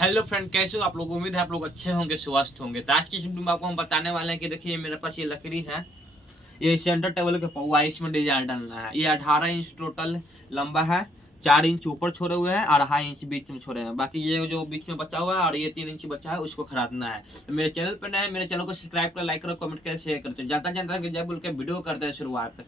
Hello friend, कैसे हो आप लोग। उम्मीद है आप लोग अच्छे होंगे, स्वस्थ होंगे। तो आज की इस वीडियो में आपको हम बताने वाले हैं कि देखिए मेरे पास ये लकड़ी है, ये सेंटर टेबल के पौवा, इसमें डिजाइन डालना है। ये 18 इंच टोटल लंबा है, 4 इंच ऊपर छोड़े हुए हैं और 2.5 इंच बीच में छोड़े हैं। बाकी ये जो बीच में बचा हुआ है और ये 3 इंच बचा है, उसको खरीदना है। तो मेरे चैनल पर नए, मेरे चैनल को सब्सक्राइब कर, लाइक करो, कमेंट कर, शेयर करते हैं। जानता जय बोल के वीडियो करते हैं शुरुआत।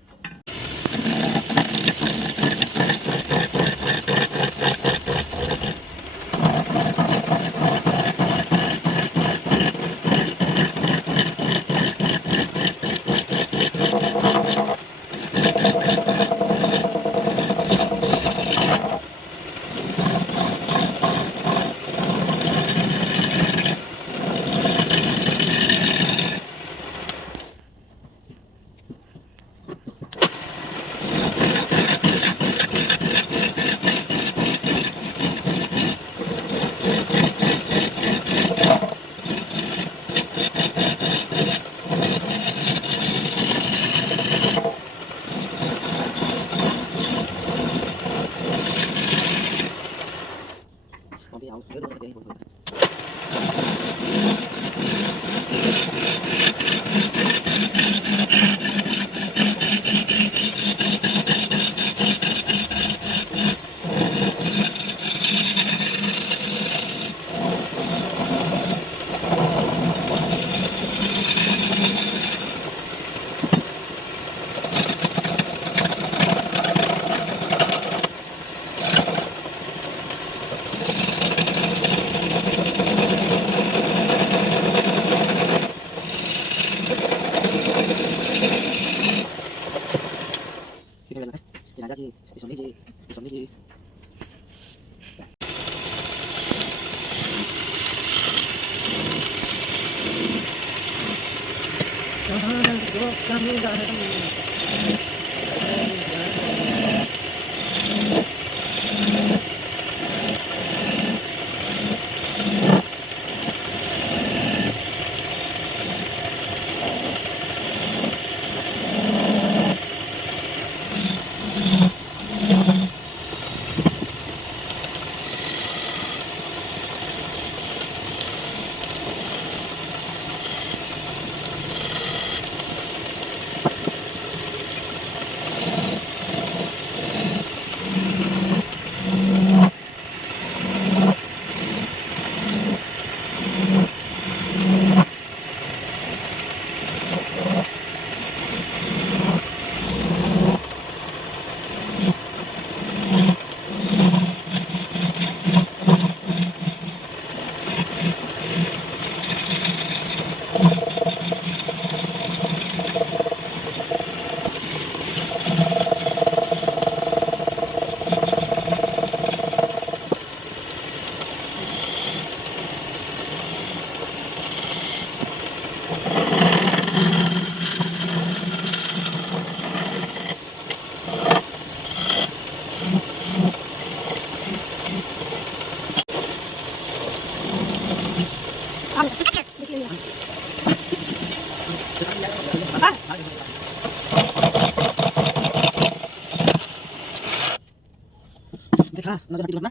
देखना नजर देखना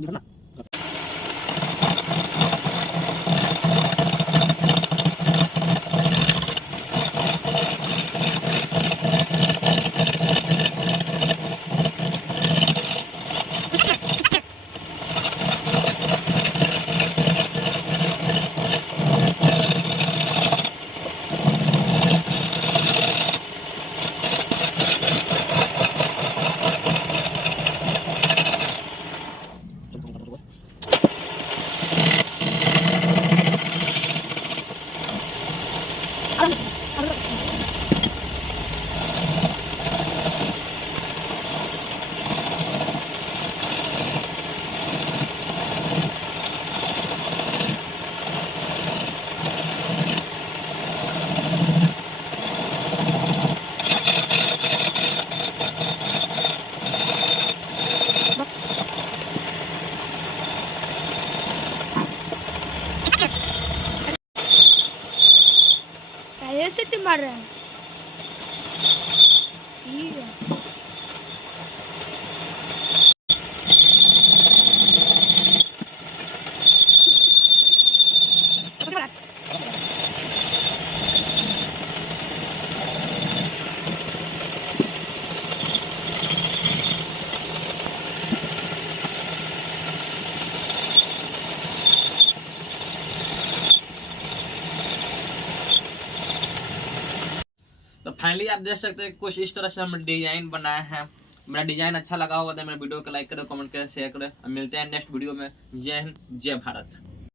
देखना सिटी मार रहे हैं। फाइनली आप देख सकते हैं कुछ इस तरह से हम डिजाइन बनाए हैं। मेरा डिजाइन अच्छा लगा होगा तो मेरे वीडियो को लाइक करें, कमेंट करें, शेयर करें। मिलते हैं नेक्स्ट वीडियो में। जय हिंद, जय भारत।